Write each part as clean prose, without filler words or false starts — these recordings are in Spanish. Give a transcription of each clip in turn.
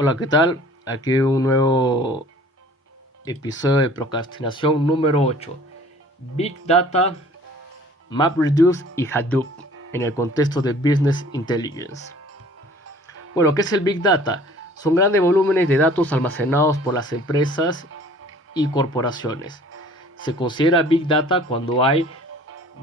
Hola, ¿qué tal? Aquí un nuevo episodio de procrastinación número 8. Big Data, MapReduce y Hadoop en el contexto de Business Intelligence. Bueno, ¿qué es el Big Data? Son grandes volúmenes de datos almacenados por las empresas y corporaciones. Se considera Big Data cuando hay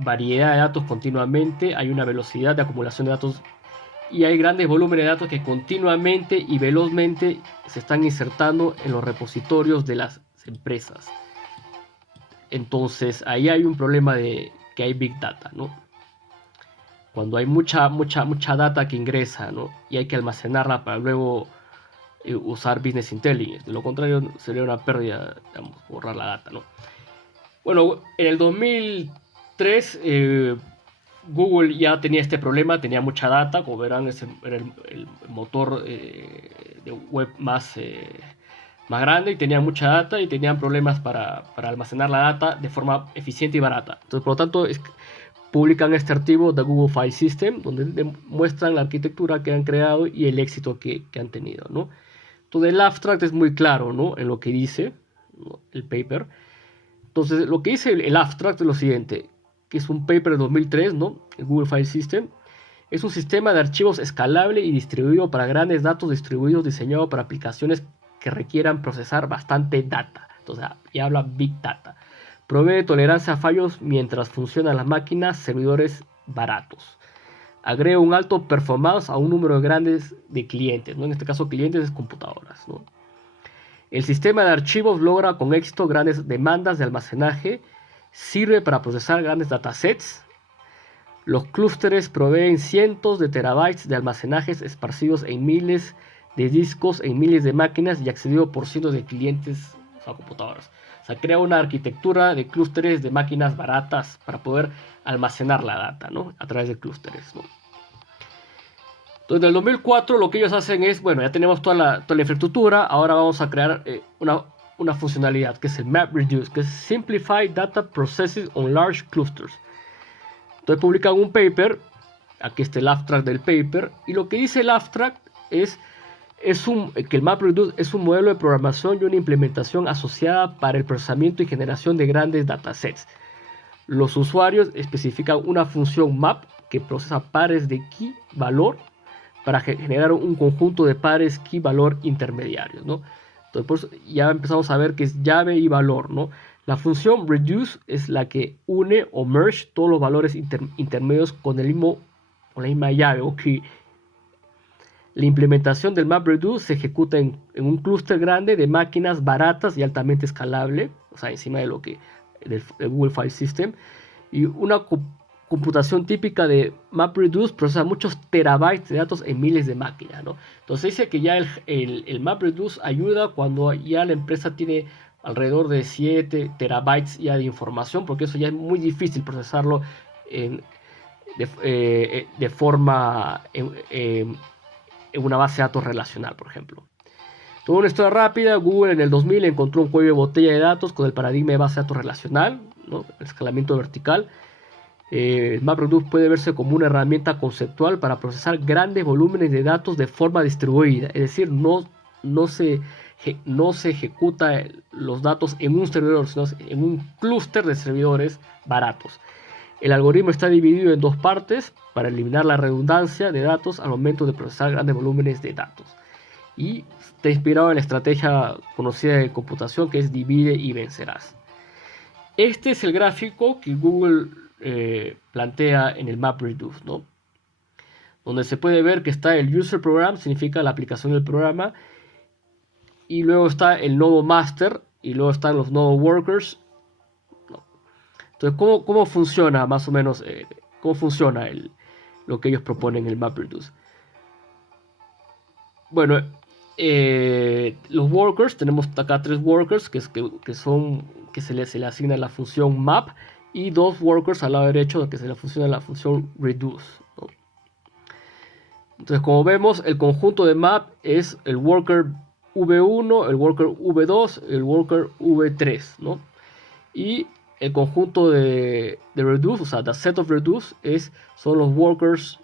variedad de datos continuamente, hay una velocidad de acumulación de datos y hay grandes volúmenes de datos que continuamente y velozmente se están insertando en los repositorios de las empresas. Entonces ahí hay un problema de que hay Big Data, ¿no? Cuando hay mucha data que ingresa, ¿no? Y hay que almacenarla para luego usar Business Intelligence. De lo contrario sería una pérdida, digamos, borrar la data, ¿no? Bueno, en el 2003 Google ya tenía este problema, tenía mucha data, como verán, era el motor de web más grande y tenía mucha data y tenían problemas para almacenar la data de forma eficiente y barata. Entonces, por lo tanto, publican este archivo de Google File System, donde muestran la arquitectura que han creado y el éxito que han tenido, ¿no? Entonces, el abstract es muy claro, ¿no? En lo que dice, ¿no? El paper. Entonces, lo que dice el abstract es lo siguiente, que es un paper de 2003, ¿no? El Google File System. Es un sistema de archivos escalable y distribuido para grandes datos distribuidos, diseñado para aplicaciones que requieran procesar bastante data. Entonces, ya habla Big Data. Provee tolerancia a fallos mientras funcionan las máquinas, servidores baratos. Agrega un alto performance a un número grandes de clientes, ¿no? En este caso, clientes es computadoras, ¿no? El sistema de archivos logra con éxito grandes demandas de almacenaje, sirve para procesar grandes datasets. Los clústeres proveen cientos de terabytes de almacenajes esparcidos en miles de discos, en miles de máquinas y accedido por cientos de clientes a computadoras. O sea, crea una arquitectura de clústeres de máquinas baratas para poder almacenar la data, ¿no? A través de clústeres, ¿no? Entonces, en el 2004 lo que ellos hacen es, bueno, ya tenemos toda la infraestructura, ahora vamos a crear una funcionalidad que es el MapReduce, que es Simplify Data Processing on Large Clusters. Entonces publican un paper, aquí está el abstract del paper, y lo que dice el abstract es que el MapReduce es un modelo de programación y una implementación asociada para el procesamiento y generación de grandes datasets. Los usuarios especifican una función map que procesa pares de key valor para generar un conjunto de pares key valor intermediarios, ¿no? Entonces, pues, ya empezamos a ver que es llave y valor, ¿no? La función reduce es la que une o merge todos los valores intermedios con la misma llave o key. La implementación del MapReduce se ejecuta en un clúster grande de máquinas baratas y altamente escalable, o sea, encima de lo que del Google File System, y una computación típica de MapReduce procesa muchos terabytes de datos en miles de máquinas, ¿no? Entonces dice que ya el MapReduce ayuda cuando ya la empresa tiene alrededor de 7 terabytes ya de información, porque eso ya es muy difícil procesarlo de forma en una base de datos relacional, por ejemplo. Toda una historia rápida. Google en el 2000 encontró un cuello de botella de datos con el paradigma de base de datos relacional, ¿no? El escalamiento vertical. MapReduce puede verse como una herramienta conceptual para procesar grandes volúmenes de datos de forma distribuida, es decir, no se ejecuta los datos en un servidor, sino en un clúster de servidores baratos. El algoritmo está dividido en dos partes para eliminar la redundancia de datos al momento de procesar grandes volúmenes de datos. Y está inspirado en la estrategia conocida de computación que es divide y vencerás. Este es el gráfico que Google plantea en el MapReduce, ¿no? Donde se puede ver que está el user program, significa la aplicación del programa, y luego está el nodo master, y luego están los nodo workers. Entonces, ¿cómo funciona más o menos? ¿Cómo funciona lo que ellos proponen en el MapReduce? Bueno, los workers, tenemos acá 3 workers que se le asigna la función map, y 2 workers al lado derecho que se le funciona la función reduce, ¿no? Entonces, como vemos, el conjunto de map es el worker v1, el worker v2, el worker v3, ¿no? Y el conjunto de reduce, o sea, the set of reduce son los workers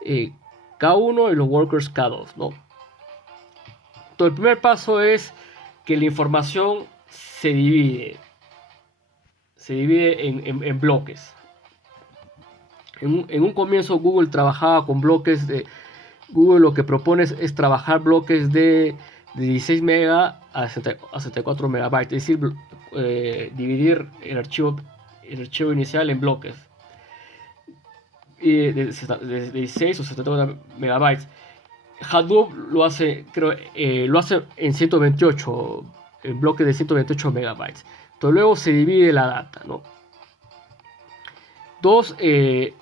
K1 y los workers K2, ¿no? el primer paso es que la información se divide en bloques. En un comienzo Google trabajaba con bloques Google lo que propone es trabajar bloques de 16 mega a 64 megabytes, es decir, dividir el archivo inicial en bloques de 16 o 74 megabytes. Hadoop lo hace, lo hace en 128, en bloques de 128 megabytes. Entonces luego se divide la data, ¿no? Dos, el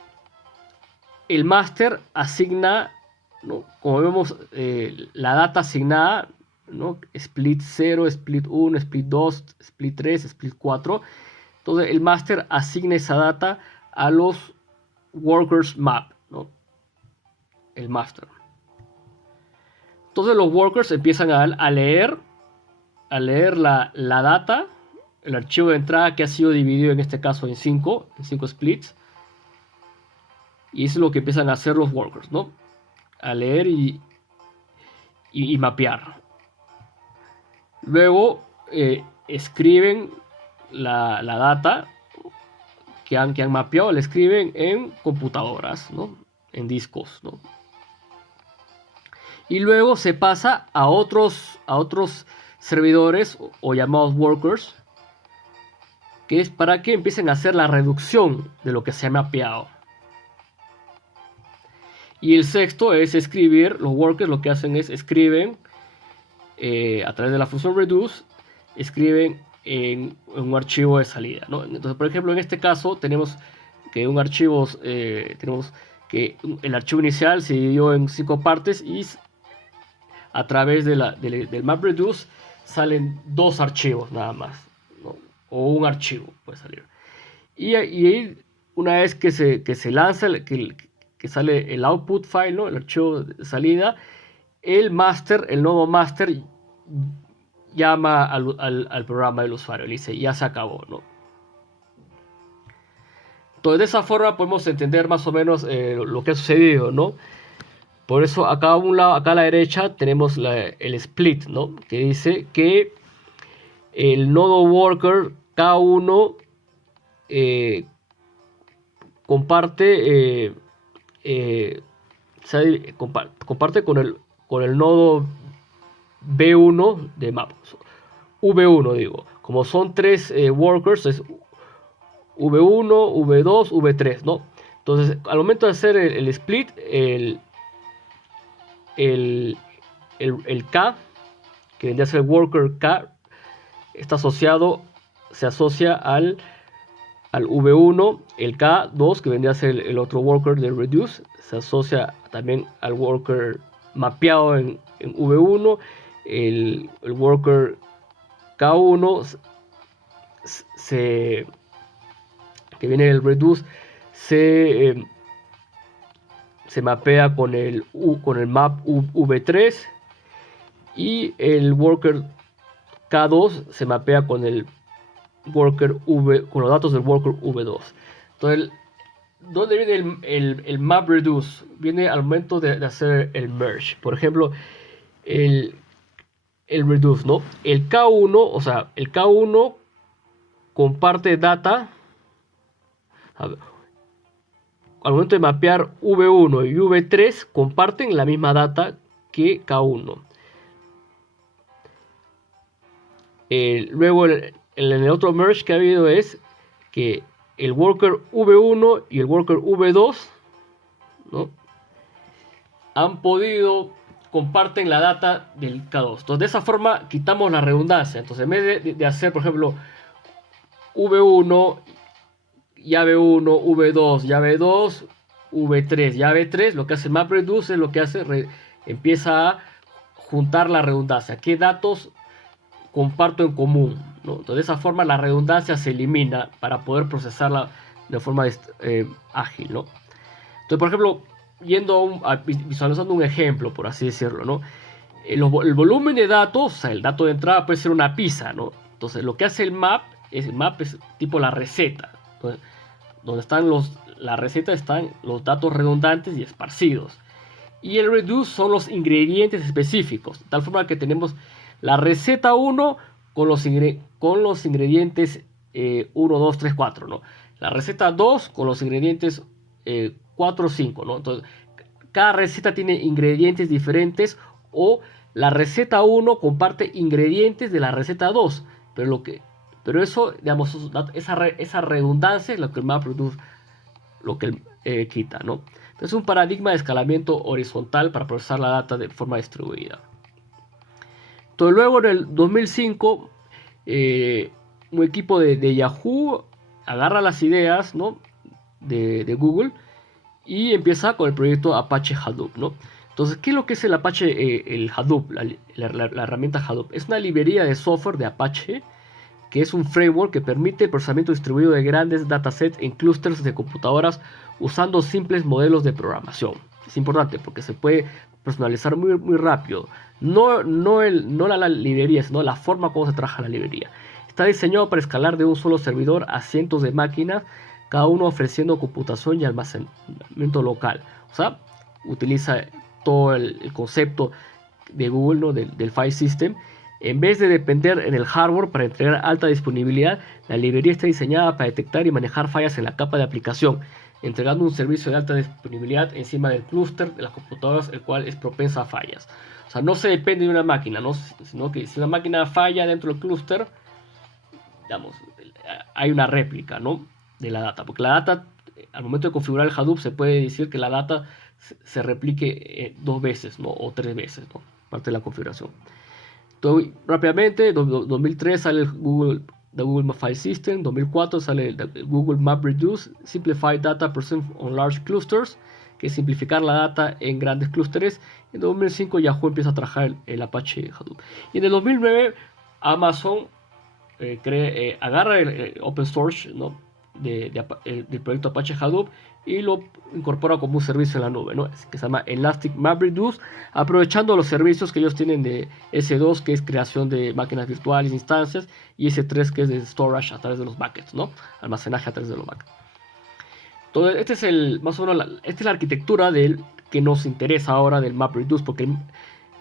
master asigna, ¿no? Como vemos, la data asignada, ¿no? Split 0, split 1, split 2, split 3, split 4. Entonces el master asigna esa data a los workers map, ¿no? El master. Entonces los workers empiezan a leer la data, el archivo de entrada que ha sido dividido en este caso en 5 splits. Y eso es lo que empiezan a hacer los workers, ¿no? A leer y mapear. Luego escriben la data que han mapeado, la escriben en computadoras, ¿no? En discos, ¿no? Y luego se pasa a otros servidores o llamados workers, que es para que empiecen a hacer la reducción de lo que se ha mapeado. Y el sexto es escribir. Los workers lo que hacen es escriben a través de la función reduce, escriben en un archivo de salida, ¿no? Entonces, por ejemplo, en este caso tenemos que tenemos que el archivo inicial se dividió en 5 partes y a través del MapReduce salen 2 archivos nada más, ¿no? O un archivo puede salir. Y ahí, una vez que se lanza, que sale el output file, ¿no? El archivo de salida, el nodo master llama al programa del usuario, le dice ya se acabó, ¿no? Entonces de esa forma podemos entender más o menos lo que ha sucedido, ¿no? Por eso acá a un lado, acá a la derecha tenemos el split, ¿no? Que dice que el nodo worker K1 comparte comparte con el nodo B1 de map, V1 digo, como son 3 workers, es V1, V2, V3, ¿no? Entonces al momento de hacer el split, el K, que vendría a ser el worker K, está se asocia al V1, el K2, que vendría a ser el otro worker de reduce, se asocia también al worker mapeado en V1, el worker K1 que viene del reduce se mapea con el map V3 y el worker K2 se mapea con el worker con los datos del worker V2. Entonces, ¿dónde viene el map reduce? Viene al momento de hacer el merge. Por ejemplo, el reduce, ¿no? El K1, o sea, el K1 comparte data. Al momento de mapear V1 y V3 comparten la misma data que K1. Luego en el otro merge que ha habido es que el worker V1 y el worker V2, ¿no? comparten la data del K2. Entonces de esa forma quitamos la redundancia. Entonces en vez de hacer, por ejemplo, V1, llave 1, V2, llave 2, V3, llave 3, lo que hace MapReduce es lo que hace, empieza a juntar la redundancia. ¿Qué datos comparto en común? ¿No? Entonces de esa forma la redundancia se elimina para poder procesarla de forma ágil, ¿no? Entonces, por ejemplo, visualizando un ejemplo, por así decirlo, ¿no? El volumen de datos, o sea, el dato de entrada puede ser una pizza, ¿no? Entonces lo que hace el map es tipo la receta. Entonces, donde están la receta están los datos redundantes y esparcidos. y el reduce son los ingredientes específicos, de tal forma que tenemos la receta 1 con los ingredientes 1, 2, 3, 4, ¿no? La receta 2 con los ingredientes 4, 5, ¿no? Entonces, cada receta tiene ingredientes diferentes, o la receta 1 comparte ingredientes de la receta 2, pero eso, digamos, esa redundancia es lo que el MapReduce quita, ¿no? Entonces, es un paradigma de escalamiento horizontal para procesar la data de forma distribuida. Entonces, luego en el 2005, un equipo de Yahoo agarra las ideas, ¿no?, de Google y empieza con el proyecto Apache Hadoop, ¿no? Entonces, ¿qué es lo que es el Apache, el Hadoop, la herramienta Hadoop? Es una librería de software de Apache, que es un framework que permite el procesamiento distribuido de grandes datasets en clústeres de computadoras usando simples modelos de programación. Es importante porque se puede personalizar muy, muy rápido. No la librería, sino la forma como se trabaja la librería. Está diseñado para escalar de un solo servidor a cientos de máquinas, cada uno ofreciendo computación y almacenamiento local. O sea, utiliza todo el concepto de Google, ¿no?, del file system. En vez de depender en el hardware para entregar alta disponibilidad, la librería está diseñada para detectar y manejar fallas en la capa de aplicación, entregando un servicio de alta disponibilidad encima del clúster de las computadoras, el cual es propensa a fallas. O sea, no se depende de una máquina, ¿no?, sino que si una máquina falla dentro del clúster, digamos, hay una réplica, ¿no?, de la data, porque la data, al momento de configurar el Hadoop, se puede decir que la data se replique 2 veces, ¿no?, o 3 veces, ¿no?, parte de la configuración. Entonces, rápidamente, 2003 sale el Google File System, 2004 sale el Google MapReduce, Simplified Data Present on Large Clusters, que es simplificar la data en grandes clústeres. En 2005 Yahoo empieza a trabajar el Apache Hadoop. Y en el 2009 Amazon agarra el open source, ¿no?, del proyecto Apache Hadoop y lo incorpora como un servicio en la nube, ¿no?, que se llama Elastic MapReduce, aprovechando los servicios que ellos tienen de S2, que es creación de máquinas virtuales, instancias, y S3, que es de storage a través de los buckets, ¿no?, almacenaje a través de los buckets. Entonces, más o menos esta es la arquitectura que nos interesa ahora del MapReduce, porque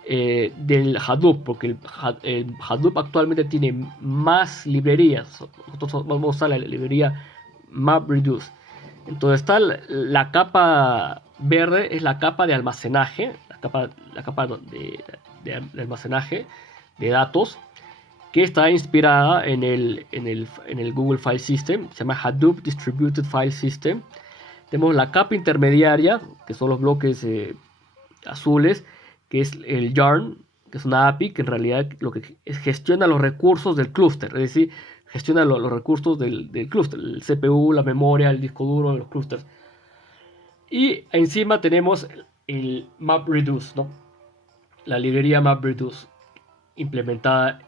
del Hadoop, porque el Hadoop actualmente tiene más librerías. Nosotros vamos a usar la librería MapReduce. Entonces está la capa verde, es la capa de almacenaje, la capa de almacenaje de datos, que está inspirada en el Google File System, se llama Hadoop Distributed File System. Tenemos la capa intermediaria, que son los bloques azules, que es el Yarn, que es una API que en realidad lo que gestiona los recursos del clúster, es decir, gestiona los recursos del clúster, el CPU, la memoria, el disco duro de los clústeres. Y encima tenemos el MapReduce, ¿no?, la librería MapReduce implementada,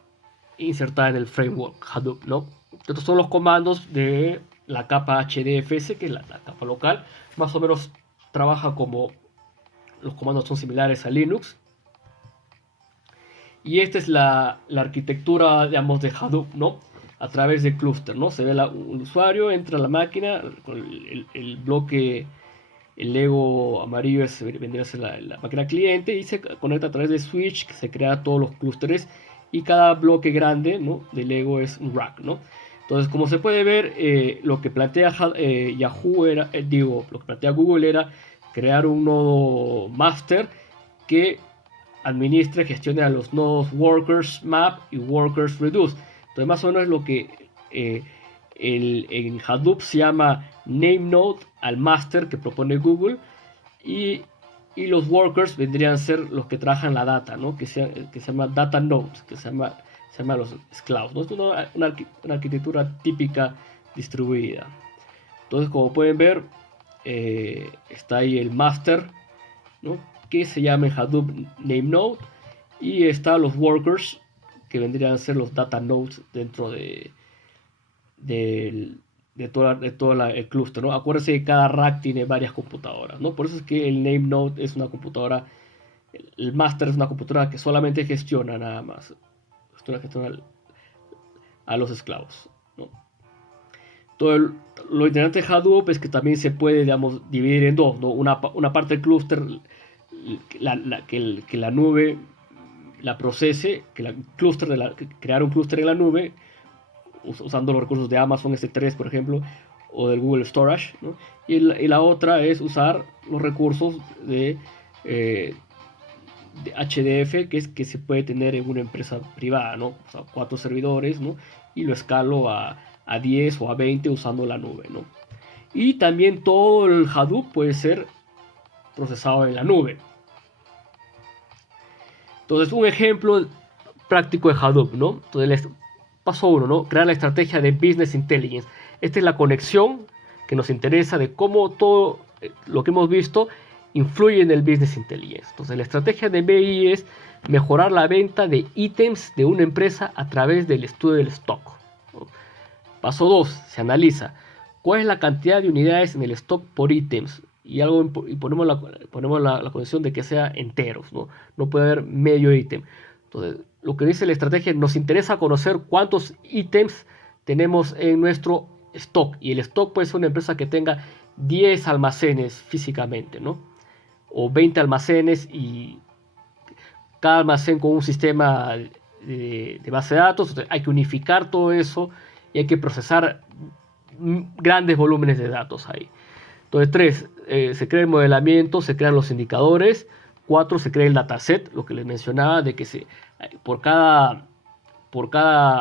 insertada en el framework Hadoop, ¿no? Estos son los comandos de la capa HDFS, que es la capa local. Más o menos trabaja como los comandos son similares a Linux. Y esta es la arquitectura, digamos, de Hadoop, ¿no?, a través del clúster, ¿no? Se ve un usuario, entra a la máquina con el bloque, el Lego amarillo vendría a ser la máquina cliente, y se conecta a través de switch, que se crea todos los clústeres, y cada bloque grande, ¿no?, de Lego es un rack, ¿no? Entonces, como se puede ver, lo que plantea Yahoo era, lo que plantea Google era crear un nodo master que administre, gestione a los nodos workers map y workers reduce. Entonces, más o menos es lo que en Hadoop se llama name node al master que propone Google, y los workers vendrían a ser los que trabajan la data, ¿no?, que se llama data nodes, que se llama los esclavos, ¿no? Es una arquitectura típica distribuida. Entonces, como pueden ver, está ahí el master, ¿no?, que se llama en Hadoop name node, y están los workers, que vendrían a ser los data nodes dentro de todo el clúster, ¿no? Acuérdense que cada rack tiene varias computadoras, ¿no? Por eso es que el name node es una computadora, el master es una computadora que solamente gestiona nada más, gestiona a los esclavos, ¿no? Lo interesante de Hadoop es que también se puede, digamos, dividir en dos, ¿no? Una parte del clúster que la nube la procese, crear un clúster en la nube usando los recursos de Amazon S3, por ejemplo, o del Google Storage, ¿no? Y la otra es usar los recursos de HDF que se puede tener en una empresa privada, ¿no? O sea, 4 servidores, ¿no? Y lo escalo a 10 o a 20 usando la nube, ¿no? Y también todo el Hadoop puede ser procesado en la nube. Entonces, un ejemplo práctico de Hadoop, ¿no? Entonces, paso 1, ¿no? Crear la estrategia de Business Intelligence. Esta es la conexión que nos interesa de cómo todo lo que hemos visto influye en el Business Intelligence. Entonces, la estrategia de BI es mejorar la venta de ítems de una empresa a través del estudio del stock, ¿no? Paso 2, se analiza cuál es la cantidad de unidades en el stock por ítems y ponemos la condición de que sea enteros, ¿no? No puede haber medio ítem. Entonces, lo que dice la estrategia, nos interesa conocer cuántos ítems tenemos en nuestro stock, y el stock puede ser una empresa que tenga 10 almacenes físicamente, ¿no? O 20 almacenes, y cada almacén con un sistema de base de datos. Entonces, hay que unificar todo eso y hay que procesar grandes volúmenes de datos ahí. Entonces, 3, se crea el modelamiento, se crean los indicadores. 4, se crea el dataset, lo que les mencionaba, de que por cada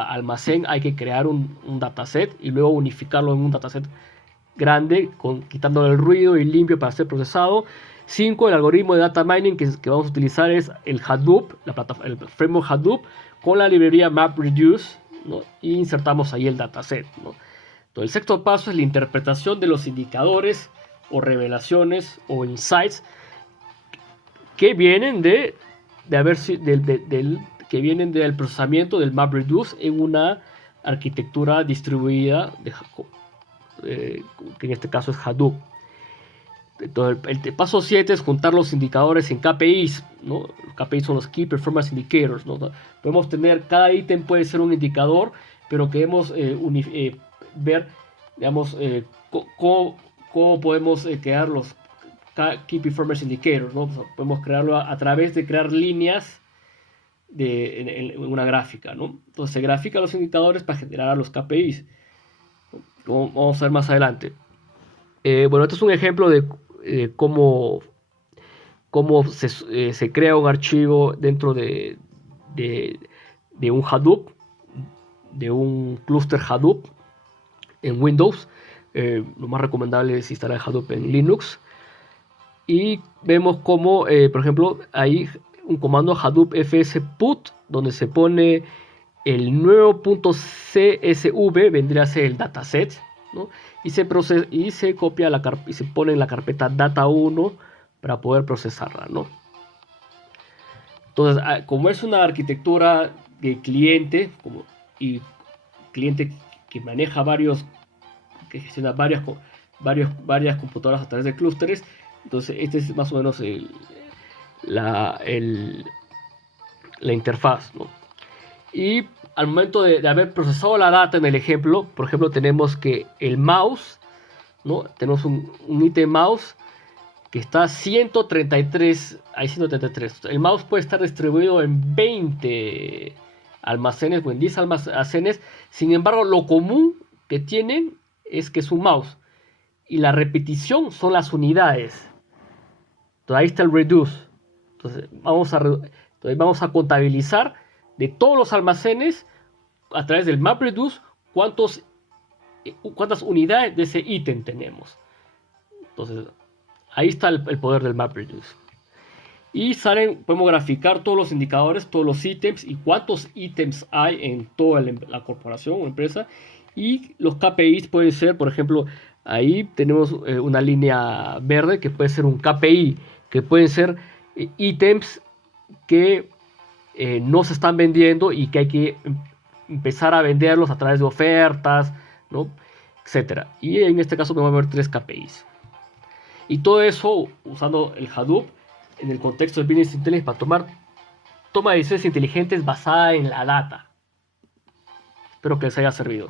almacén hay que crear un dataset y luego unificarlo en un dataset grande, quitándole el ruido y limpio para ser procesado. 5, el algoritmo de data mining que vamos a utilizar es el Hadoop, el framework Hadoop, con la librería MapReduce, ¿no? Y insertamos ahí el dataset, ¿no? Entonces, el 6º paso es la interpretación de los indicadores o revelaciones o insights que vienen que vienen del procesamiento del MapReduce en una arquitectura distribuida que en este caso es Hadoop. Entonces, el paso 7 es juntar los indicadores en KPIs, ¿no? Los KPIs son los Key Performance Indicators, ¿no? Podemos tener, cada ítem puede ser un indicador, pero queremos ver, digamos, cómo podemos crear los Key Performance Indicators, ¿no? Pues podemos crearlo a través de crear líneas en una gráfica, ¿no? Entonces se grafican los indicadores para generar los KPIs, como vamos a ver más adelante. Bueno, este es un ejemplo de cómo se crea un archivo dentro de un Hadoop, de un clúster Hadoop en Windows. Lo más recomendable es instalar Hadoop en Linux. Y vemos cómo, por ejemplo, hay un comando Hadoop fsput, donde se pone el nuevo .csv, vendría a ser el dataset, ¿no? Y se copia y se pone en la carpeta data1 para poder procesarla, ¿no? Entonces, como es una arquitectura de cliente, y cliente que maneja que gestiona varias computadoras a través de clústeres, entonces este es más o menos la interfaz, ¿no? Y al momento de haber procesado la data en el ejemplo, por ejemplo, tenemos que el mouse, ¿no? Tenemos un ítem mouse que está 133, hay 133. El mouse puede estar distribuido en 20 almacenes o en 10 almacenes. Sin embargo, lo común que tienen es que es un mouse, y la repetición son las unidades. Entonces, ahí está el reduce. Entonces vamos a contabilizar de todos los almacenes a través del MapReduce cuántas unidades de ese ítem tenemos. Entonces, ahí está el poder del MapReduce. Y podemos graficar todos los indicadores, todos los ítems y cuántos ítems hay en toda la corporación o empresa. Y los KPIs pueden ser, por ejemplo, ahí tenemos una línea verde que puede ser un KPI, que pueden ser ítems que no se están vendiendo y que hay que empezar a venderlos a través de ofertas, ¿no? Etcétera. Y en este caso vamos a ver 3 KPIs. Y todo eso usando el Hadoop en el contexto de Business Intelligence para toma de decisiones inteligentes basada en la data. Espero que les haya servido.